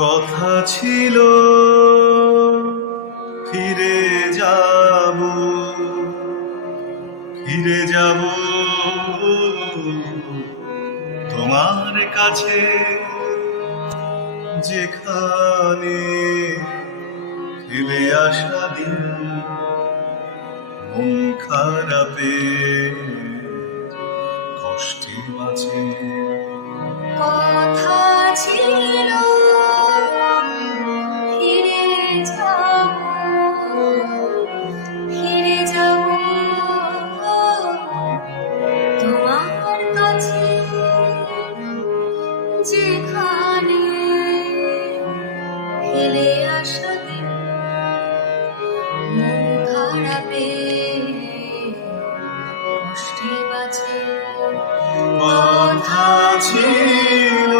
কথা ছিল ফিরে যাব, ফিরে যাব তোমার কাছে, যেখানে ফেলে আসা দিন মন খারাপে কষ্টে বাঁচে। কথা ছিল ফিরে যাব, ফিরে যাব তোমার কাছে, যেখানে ফেলে আসা দিন মন খারাপে কষ্টে বাঁচে। কথা ছিল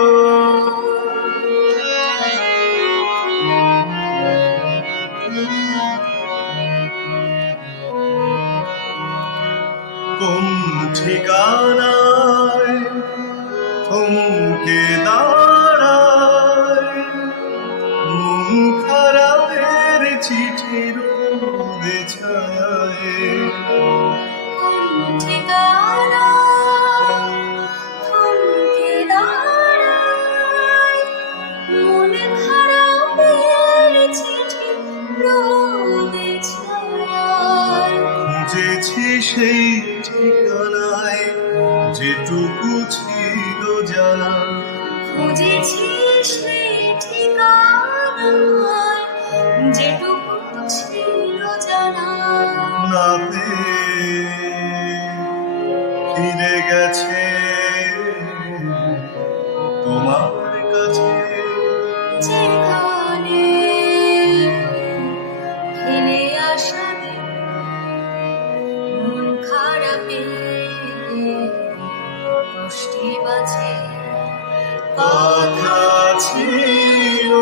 কোন ঠিকানায় থমকে দাঁড়ায় মন খারাপের চিঠি রোদে ছায়ায়। কোন ঠিকানা থমকে দাঁড়ায় মন খারাপের চিঠি রোদে ছায়ায়। খুঁজেছি সেই ঠিকানায় যেটুকু ছিল জানা, খুঁজেছি সেই ঠিকানায় যেটুকু ছিল জানা। না পেয়ে ফিরে গেছে তোমার কাছে, যেখানে ফেলে আসা দিন মন খারাপে কষ্টে বাঁচে। কথা ছিল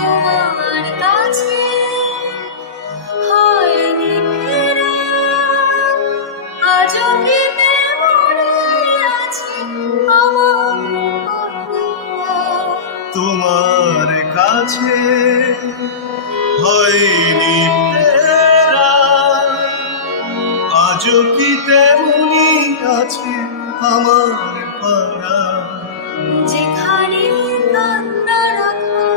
তোমার কাছে হয়নি ফেরা, আজও কি তেমনই আছে আমার কথা। তোমার কাছে হয়নি ফেরা, আজও কি তেমনি আছে আমার পাড়া। যেখানে কান্না রাখা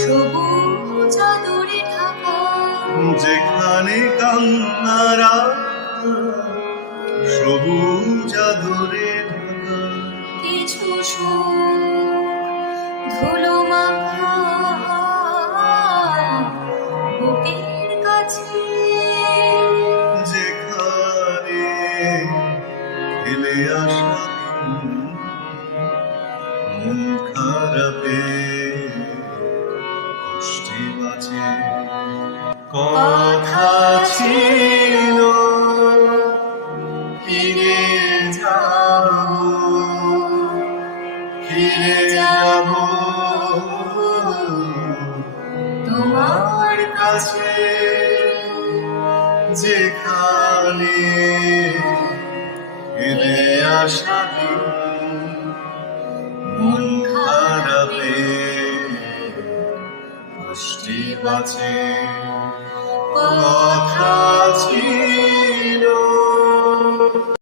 সবুজ আদরে ঢাকা, যেখানে কান্না রাখা সবুজ আদরে ঢাকা। কিছু সুখ ধুলো মাখা বুকের কাছে, যেখানে ফেলে আসা দিন মন খারাপে কষ্টে বাঁচে। কথা ছিল ফিরে যাব, ফিরে যাব তোমার কাছে, যেখানে ফেলে আসা দিন মন খারাপে কষ্টে বাঁচে। কথা